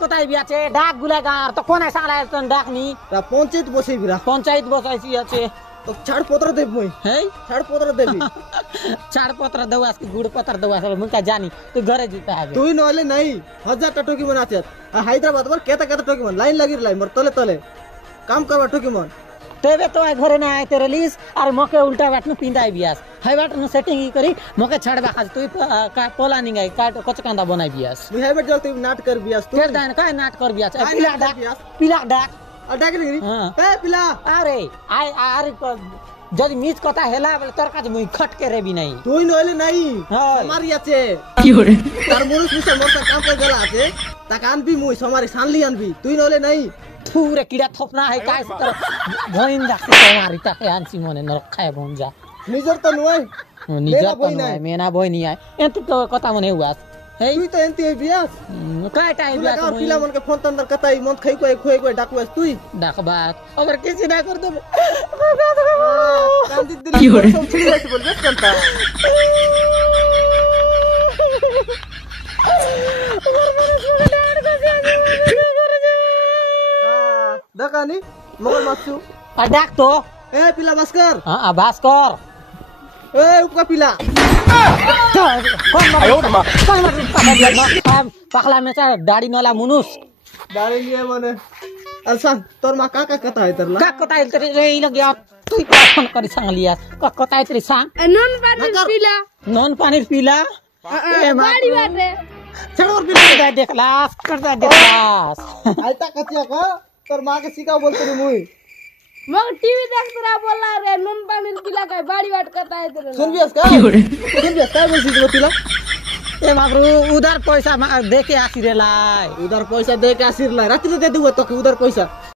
কোথায় বিয়াছে ডাক গুলাগার তো কোন সালা তোন ডাক নি পঞ্চায়েত বসেই বিরা পঞ্চায়েত বসাইছি আছে তো ছাড়পত্র দেব মই হেই ছাড়পত্র দেবি ছাড়পত্র দেও আজকে গুড় পত্র দেও আসলে মুকা জানি তুই ঘরে যেতে হবে তুই নইলে নাই 1000টা টকি মন আছে আর হায়দ্রাবাদ বল কেতা কেতা টকি মন লাইন লাগির লাই মোর তলে তলে কাম করবা টকি মন तेरे तो घरे ना आए तेरे लीस और मके उल्टा बैठ में पिंदाई बियास हाई बैठ में सेटिंग ही करी मके छड़बा खाज तू का पोला नहीं गई काट कचकांदा बनाई बियास তুই হাই বেট জল তুই নাট কর বিয়াস তুই तेरे दान का नाट कर बियास काय पिला नाट कर डाक बियास? पिला डाक আর ডাকি নি हाँ। এ পিলা अरे आय आरे जदि मीच कथा हेला बोले तोर काज मुई खट के रे भी नहीं তুই নইলে নাই হাই। সমারি আছে তার মনুষ মিশে মোর তা কাম করে গেলা আছে তা আনবি মুই সমারি সানলি আনবি তুই নইলে নাই पूरे कीड़ा थोपना है काय से तर भइन जाके तुम्हारी ताके आंसी मने न रखाय बन जा নিজের তো নয় निजर बई तो নাই। नहीं मेना बई नहीं आए एंत तो कथा मने हुआ है তুই তো এনতি বিয়াস काय टाइम তুই बिया লাগা পিলা মনকে ফোন তন্দর কতাই মন খাই কই ডাকু আস তুই डाक बात अगर किसी ना कर दे কান্দি দিলি সব ছিড়ে যাচ্ছে বলবে কোনটা দেখানি মগল মাসু डाक तो এ পিলা ভাস্কর हां भास्कर এ উপকা পিলা पखला में दाढ़ी नला मुनुस দাঁড়িয়ে নিয়ে মানে আর সাং তোর মা কাকা কথা হয় তোর का कताई तेरे रे लग गया तू फोन करी सांग लिया का कताई तेरी सांग नॉन पानी पीला नॉन पानी पीला बाड़ी बाटे ছাড়র পিলা कर देखलास कर देखलास আইতা কাচিয়া কা তোর মাকে শিখাও বলতে রে মুই मग टीवी देख रहा बोला रे नॉन पानी पीला का बाड़ी बाट करता है तेरे শুনবিয়াস কা শুনবিয়াস কা বলছিস রে পিলা ए मागरू उधर पैसा दे के आसी रे लाई উদার পয়সা দে কে আসির লাই রাত্রে দে দিব তোকে উদার পয়সা